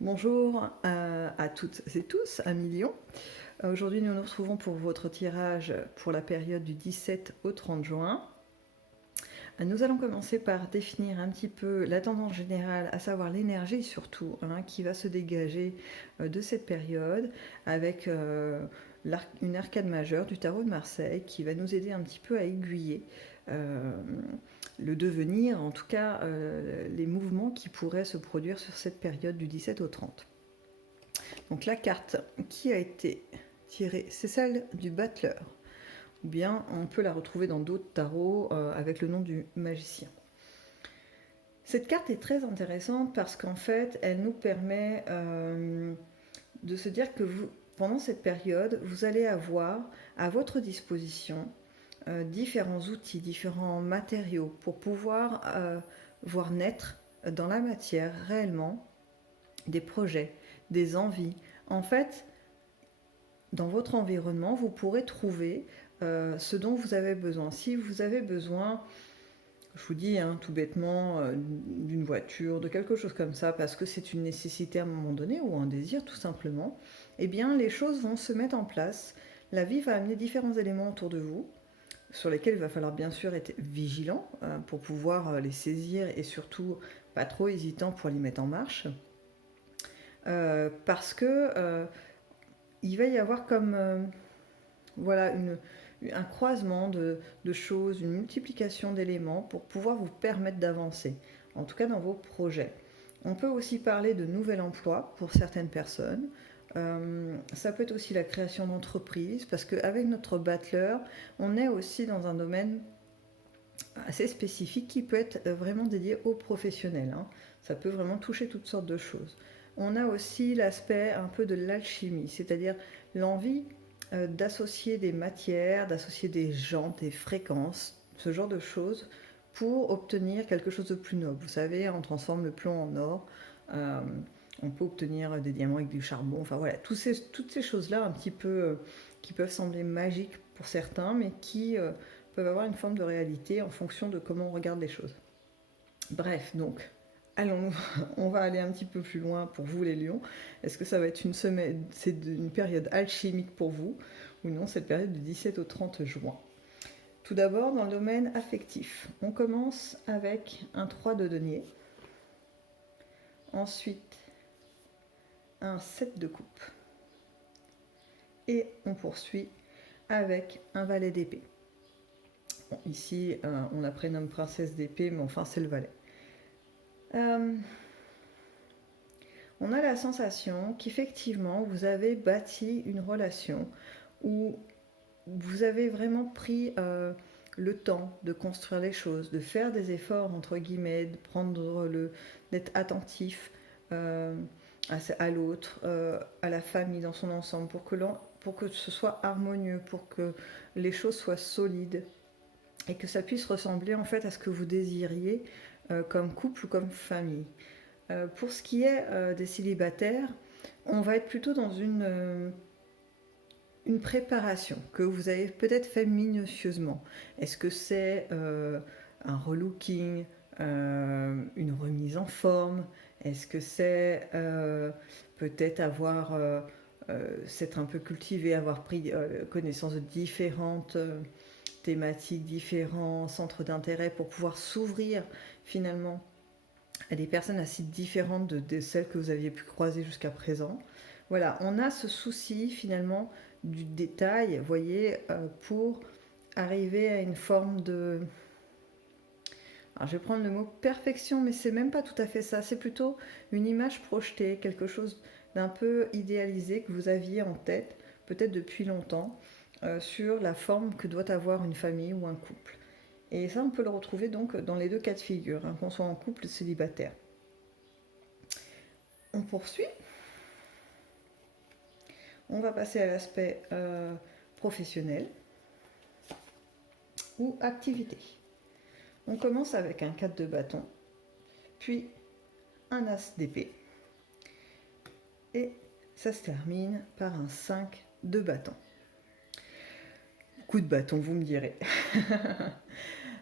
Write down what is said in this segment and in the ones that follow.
Bonjour à toutes et tous, amis Lion. Aujourd'hui, nous nous retrouvons pour votre tirage pour la période du 17 au 30 juin. Nous allons commencer par définir un petit peu la tendance générale, à savoir l'énergie surtout, qui va se dégager de cette période avec une arcade majeure du tarot de Marseille qui va nous aider un petit peu à aiguiller le devenir, en tout cas les mouvements qui pourraient se produire sur cette période du 17 au 30. Donc la carte qui a été tirée, c'est celle du battleur. Ou bien on peut la retrouver dans d'autres tarots avec le nom du magicien. Cette carte est très intéressante parce qu'en fait, elle nous permet de se dire que pendant cette période, vous allez avoir à votre disposition différents outils, différents matériaux pour pouvoir voir naître dans la matière réellement des projets, des envies. En fait, dans votre environnement, vous pourrez trouver ce dont vous avez besoin. Si vous avez besoin, je vous dis tout bêtement, d'une voiture, de quelque chose comme ça, parce que c'est une nécessité à un moment donné, ou un désir tout simplement, eh bien les choses vont se mettre en place. La vie va amener différents éléments autour de vous, sur lesquels il va falloir bien sûr être vigilant pour pouvoir les saisir et surtout pas trop hésitant pour les mettre en marche. Parce que il va y avoir comme voilà un croisement de choses, une multiplication d'éléments pour pouvoir vous permettre d'avancer, en tout cas dans vos projets. On peut aussi parler de nouvel emploi pour certaines personnes. Ça peut être aussi la création d'entreprises, parce qu'avec notre battleur, on est aussi dans un domaine assez spécifique qui peut être vraiment dédié aux professionnels. Ça peut vraiment toucher toutes sortes de choses. On a aussi l'aspect un peu de l'alchimie, c'est-à-dire l'envie d'associer des matières, d'associer des gens, des fréquences, ce genre de choses, pour obtenir quelque chose de plus noble. Vous savez, on transforme le plomb en or, on peut obtenir des diamants avec du charbon, enfin voilà, toutes ces choses-là un petit peu qui peuvent sembler magiques pour certains, mais qui peuvent avoir une forme de réalité en fonction de comment on regarde les choses. Bref, donc, allons, on va aller un petit peu plus loin pour vous les lions. Est-ce que ça va être une semaine, c'est une période alchimique pour vous, ou non, cette période du 17 au 30 juin? Tout d'abord, dans le domaine affectif, on commence avec un 3 de denier, ensuite un 7 de coupe, et on poursuit avec un valet d'épée. Bon, ici, on la prénomme princesse d'épée, mais enfin, c'est le valet. On a la sensation qu'effectivement, vous avez bâti une relation où vous avez vraiment pris le temps de construire les choses, de faire des efforts, entre guillemets, d'être attentif à l'autre, à la famille dans son ensemble, pour que ce soit harmonieux, pour que les choses soient solides et que ça puisse ressembler en fait à ce que vous désiriez comme couple ou comme famille. Pour ce qui est des célibataires, on va être plutôt dans une préparation que vous avez peut-être fait minutieusement. Est-ce que c'est un relooking, une remise en forme? Est-ce que c'est peut-être s'être un peu cultivé, avoir pris connaissance de différentes thématiques, différents centres d'intérêt pour pouvoir s'ouvrir finalement à des personnes assez différentes de celles que vous aviez pu croiser jusqu'à présent? Voilà, on a ce souci finalement du détail, vous voyez, pour arriver à une forme de... Alors je vais prendre le mot perfection, mais c'est même pas tout à fait ça, c'est plutôt une image projetée, quelque chose d'un peu idéalisé que vous aviez en tête, peut-être depuis longtemps, sur la forme que doit avoir une famille ou un couple. Et ça, on peut le retrouver donc dans les deux cas de figure, qu'on soit en couple ou célibataire. On poursuit. On va passer à l'aspect professionnel ou activité. On commence avec un 4 de bâton, puis un as d'épée, et ça se termine par un 5 de bâton. Coup de bâton, vous me direz.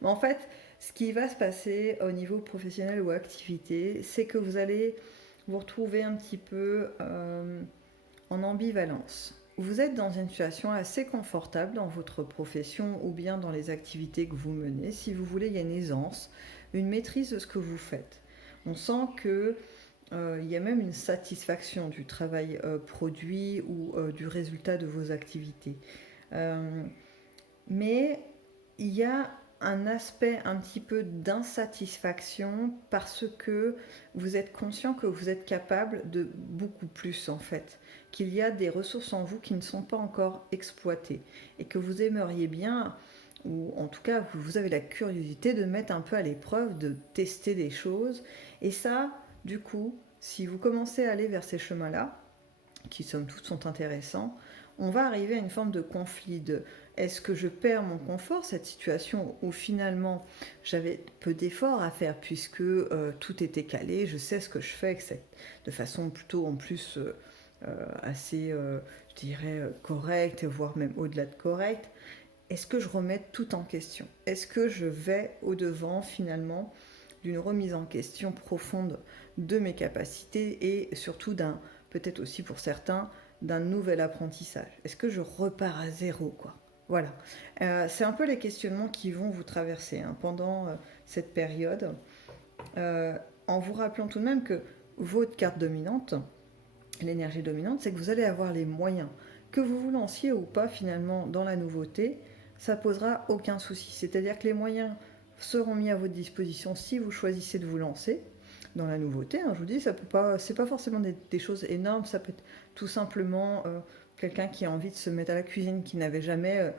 Mais en fait, ce qui va se passer au niveau professionnel ou activité, c'est que vous allez vous retrouvez un petit peu en ambivalence. Vous êtes dans une situation assez confortable dans votre profession ou bien dans les activités que vous menez. Si vous voulez, il y a une aisance, une maîtrise de ce que vous faites. On sent que il y a même une satisfaction du travail produit ou du résultat de vos activités. Mais il y a un aspect un petit peu d'insatisfaction parce que vous êtes conscient que vous êtes capable de beaucoup plus en fait, qu'il y a des ressources en vous qui ne sont pas encore exploitées et que vous aimeriez bien, ou en tout cas vous avez la curiosité de mettre un peu à l'épreuve, de tester des choses. Et ça, du coup, si vous commencez à aller vers ces chemins-là, qui somme toute sont intéressants, on va arriver à une forme de conflit de est-ce que je perds mon confort, cette situation où finalement j'avais peu d'efforts à faire puisque tout était calé, je sais ce que je fais de façon plutôt en plus assez, je dirais, correcte, voire même au-delà de correcte. Est-ce que je remets tout en question? Est-ce que je vais au-devant finalement d'une remise en question profonde de mes capacités et surtout peut-être aussi pour certains, d'un nouvel apprentissage? Est-ce que je repars à zéro, quoi? Voilà. C'est un peu les questionnements qui vont vous traverser pendant cette période, en vous rappelant tout de même que votre carte dominante, l'énergie dominante, c'est que vous allez avoir les moyens. Que vous vous lanciez ou pas finalement dans la nouveauté, ça posera aucun souci. C'est-à-dire que les moyens seront mis à votre disposition si vous choisissez de vous lancer dans la nouveauté. Je vous dis, ça peut pas, c'est pas forcément des choses énormes. Ça peut être tout simplement quelqu'un qui a envie de se mettre à la cuisine, qui n'avait jamais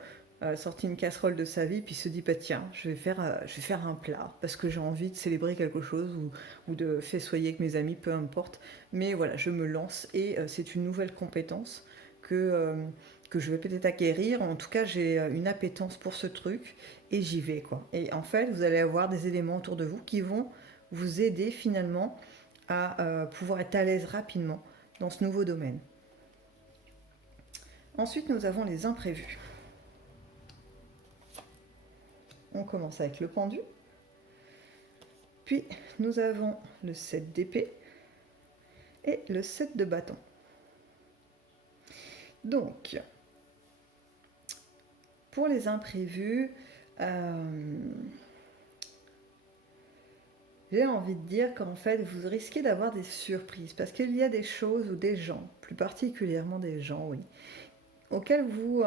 sorti une casserole de sa vie, puis se dit bah, tiens, je vais faire un plat parce que j'ai envie de célébrer quelque chose ou de festoyer avec mes amis, peu importe. Mais voilà, je me lance et c'est une nouvelle compétence que je vais peut-être acquérir. En tout cas, j'ai une appétence pour ce truc et j'y vais, quoi. Et en fait, vous allez avoir des éléments autour de vous qui vont vous aider finalement à pouvoir être à l'aise rapidement dans ce nouveau domaine. Ensuite, nous avons les imprévus. On commence avec le pendu. Puis, nous avons le 7 d'épée et le 7 de bâton. Donc, pour les imprévus, j'ai envie de dire qu'en fait, vous risquez d'avoir des surprises parce qu'il y a des choses ou des gens, plus particulièrement des gens, oui, auxquels vous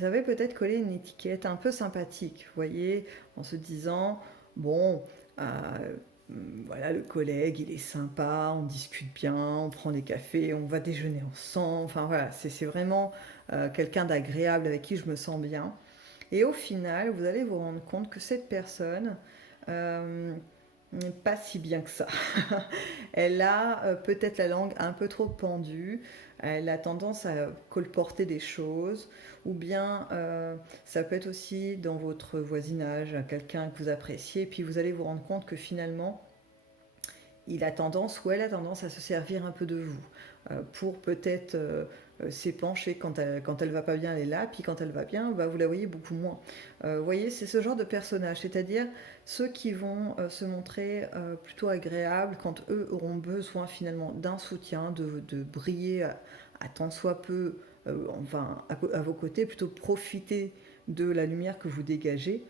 avez peut-être collé une étiquette un peu sympathique, vous voyez, en se disant, bon, voilà, le collègue, il est sympa, on discute bien, on prend des cafés, on va déjeuner ensemble, enfin voilà, c'est vraiment quelqu'un d'agréable avec qui je me sens bien. Et au final, vous allez vous rendre compte que cette personne n'est pas si bien que ça. Elle a peut-être la langue un peu trop pendue, elle a tendance à colporter des choses, ou bien ça peut être aussi dans votre voisinage, quelqu'un que vous appréciez, puis vous allez vous rendre compte que finalement, il a tendance ou elle a tendance à se servir un peu de vous pour peut-être s'épancher quand elle va pas bien, elle est là, puis quand elle va bien, bah, vous la voyez beaucoup moins. Vous voyez, c'est ce genre de personnage, c'est-à-dire ceux qui vont se montrer plutôt agréables quand eux auront besoin finalement d'un soutien, de briller à tant soit peu, enfin à vos côtés, plutôt profiter de la lumière que vous dégagez,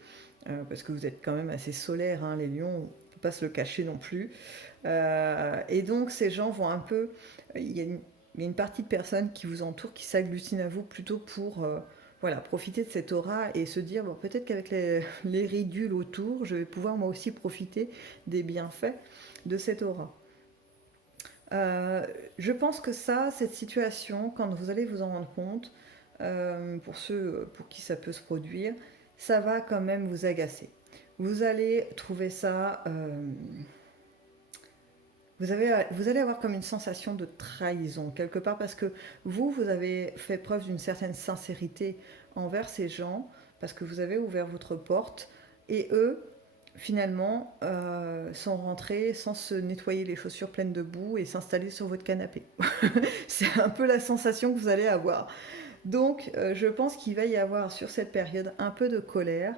parce que vous êtes quand même assez solaire, les lions, on ne peut pas se le cacher non plus. Et donc ces gens vont un peu... Il y a une partie de personnes qui vous entourent, qui s'agglutinent à vous plutôt pour voilà, profiter de cette aura et se dire bon, peut-être qu'avec les ridules autour, je vais pouvoir moi aussi profiter des bienfaits de cette aura. Je pense que cette situation, quand vous allez vous en rendre compte, pour ceux pour qui ça peut se produire, ça va quand même vous agacer. Vous allez trouver ça... Vous allez avoir comme une sensation de trahison quelque part parce que vous avez fait preuve d'une certaine sincérité envers ces gens parce que vous avez ouvert votre porte et eux, finalement, sont rentrés sans se nettoyer les chaussures pleines de boue et s'installer sur votre canapé. C'est un peu la sensation que vous allez avoir. Donc, je pense qu'il va y avoir sur cette période un peu de colère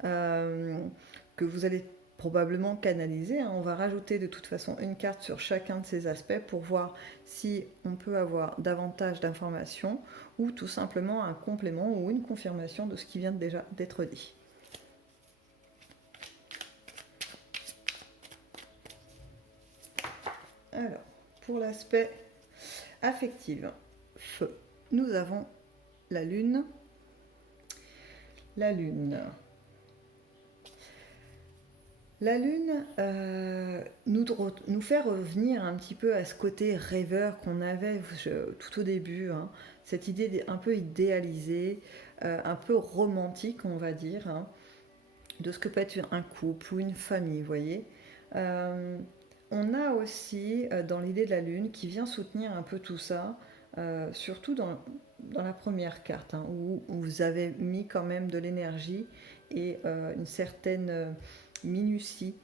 que vous allez probablement canalisé, hein. On va rajouter de toute façon une carte sur chacun de ces aspects pour voir si on peut avoir davantage d'informations ou tout simplement un complément ou une confirmation de ce qui vient déjà d'être dit. Alors, pour l'aspect affectif, feu, nous avons la Lune. La Lune. La Lune nous fait revenir un petit peu à ce côté rêveur qu'on avait tout au début, hein. Cette idée un peu idéalisée, un peu romantique, on va dire, hein, de ce que peut être un couple ou une famille, vous voyez. On a aussi dans l'idée de la Lune qui vient soutenir un peu tout ça, surtout dans la première carte, hein, où vous avez mis quand même de l'énergie et une certaine minutie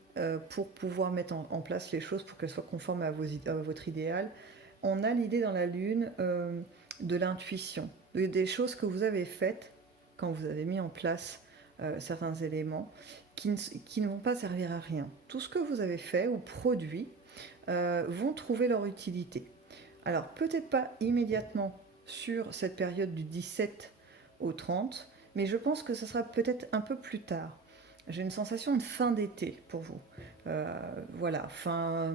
pour pouvoir mettre en place les choses pour qu'elles soient conformes à votre idéal. On a l'idée dans la Lune de l'intuition, des choses que vous avez faites quand vous avez mis en place certains éléments qui ne vont pas servir à rien. Tout ce que vous avez fait ou produit vont trouver leur utilité. Alors peut-être pas immédiatement sur cette période du 17 au 30, mais je pense que ce sera peut-être un peu plus tard. J'ai une sensation de fin d'été pour vous. Voilà, fin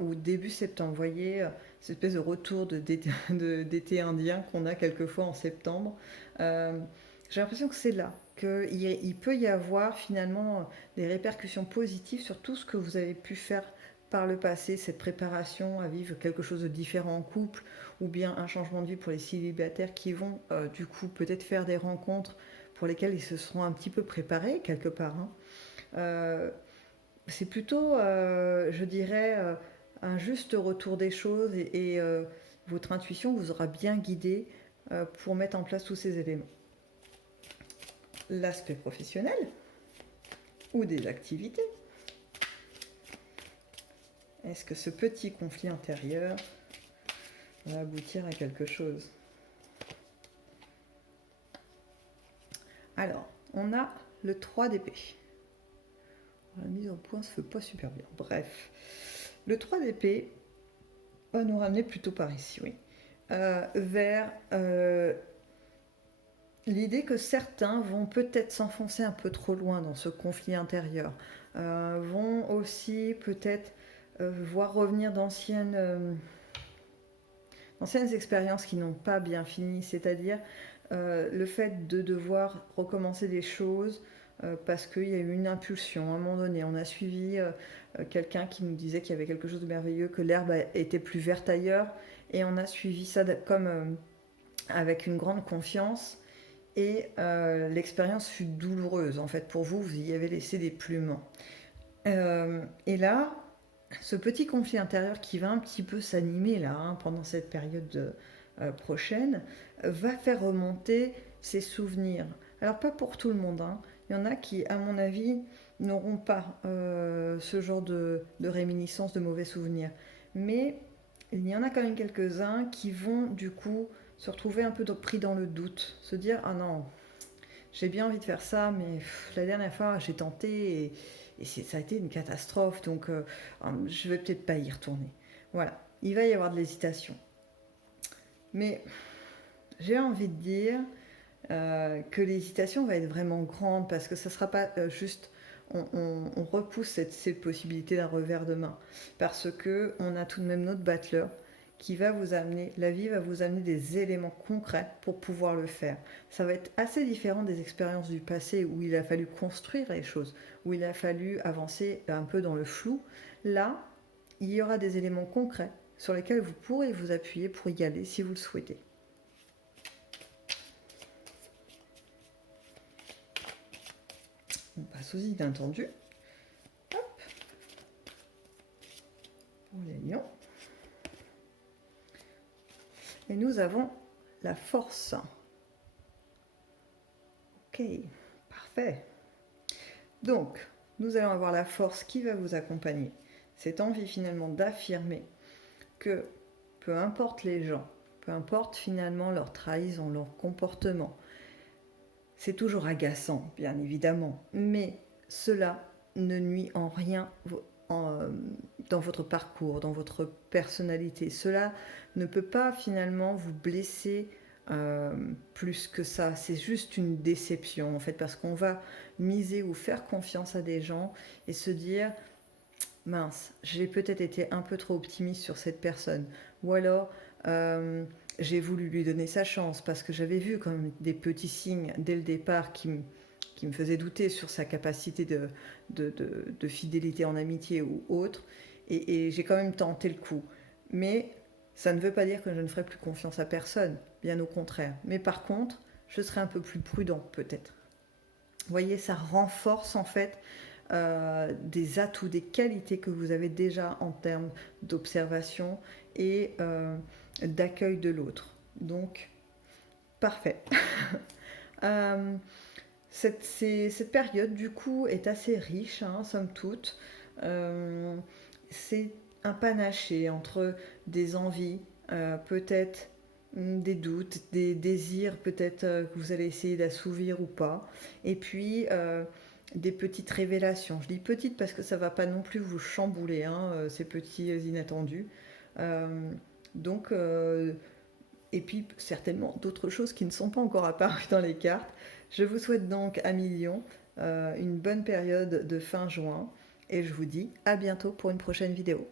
ou début septembre. Vous voyez, cette espèce de retour d'été indien qu'on a quelquefois en septembre. J'ai l'impression que c'est là, qu'il peut y avoir finalement des répercussions positives sur tout ce que vous avez pu faire par le passé, cette préparation à vivre quelque chose de différent en couple, ou bien un changement de vie pour les célibataires qui vont du coup peut-être faire des rencontres pour lesquelles ils se seront un petit peu préparés quelque part, hein. C'est plutôt, je dirais, un juste retour des choses et votre intuition vous aura bien guidé pour mettre en place tous ces éléments. L'aspect professionnel ou des activités. Est-ce que ce petit conflit intérieur va aboutir à quelque chose? Alors, on a le 3 d'épée. La mise au point se fait pas super bien. Bref, le 3 d'épée va nous ramener plutôt par ici, oui, vers l'idée que certains vont peut-être s'enfoncer un peu trop loin dans ce conflit intérieur, vont aussi peut-être voir revenir d'anciennes expériences qui n'ont pas bien fini, c'est-à-dire le fait de devoir recommencer des choses parce qu'il y a eu une impulsion. À un moment donné, on a suivi quelqu'un qui nous disait qu'il y avait quelque chose de merveilleux, que l'herbe était plus verte ailleurs, et on a suivi ça comme avec une grande confiance. Et l'expérience fut douloureuse. En fait, pour vous, vous y avez laissé des plumes. Et là, ce petit conflit intérieur qui va un petit peu s'animer là, hein, pendant cette période prochaine, va faire remonter ses souvenirs. Alors pas pour tout le monde, hein. Il y en a qui, à mon avis, n'auront pas ce genre de réminiscence, de mauvais souvenirs. Mais il y en a quand même quelques-uns qui vont du coup se retrouver un peu pris dans le doute, se dire ah non, j'ai bien envie de faire ça, mais la dernière fois j'ai tenté et ça a été une catastrophe, donc je vais peut-être pas y retourner. Voilà, il va y avoir de l'hésitation. Mais j'ai envie de dire que l'hésitation va être vraiment grande parce que ça ne sera pas juste on repousse cette possibilité d'un revers de main parce qu'on a tout de même notre battleur qui va vous amener, la vie va vous amener des éléments concrets pour pouvoir le faire. Ça va être assez différent des expériences du passé où il a fallu construire les choses, où il a fallu avancer un peu dans le flou. Là, il y aura des éléments concrets sur lesquels vous pourrez vous appuyer pour y aller si vous le souhaitez. On passe aux idées intendues. Hop. Pour les lions. Et nous avons la force. Ok, parfait. Donc, nous allons avoir la force qui va vous accompagner. Cette envie finalement d'affirmer que peu importe les gens, peu importe finalement leur trahison, leur comportement, c'est toujours agaçant, bien évidemment, mais cela ne nuit en rien dans votre parcours, dans votre personnalité. Cela ne peut pas finalement vous blesser plus que ça. C'est juste une déception en fait, parce qu'on va miser ou faire confiance à des gens et se dire mince, j'ai peut-être été un peu trop optimiste sur cette personne, ou alors j'ai voulu lui donner sa chance parce que j'avais vu quand même des petits signes dès le départ qui me faisaient douter sur sa capacité de fidélité en amitié ou autre, et j'ai quand même tenté le coup. Mais ça ne veut pas dire que je ne ferai plus confiance à personne, bien au contraire. Mais par contre, je serai un peu plus prudent peut-être. Vous voyez, ça renforce en fait des atouts, des qualités que vous avez déjà en termes d'observation et d'accueil de l'autre. Donc, parfait. euh, cette période, du coup, est assez riche, hein, somme toute. C'est un panaché entre des envies, peut-être des doutes, des désirs peut-être que vous allez essayer d'assouvir ou pas, et puis des petites révélations. Je dis petites parce que ça ne va pas non plus vous chambouler, hein, ces petits inattendus. Euh, donc, et puis certainement d'autres choses qui ne sont pas encore apparues dans les cartes. Je vous souhaite donc à millions une bonne période de fin juin et je vous dis à bientôt pour une prochaine vidéo.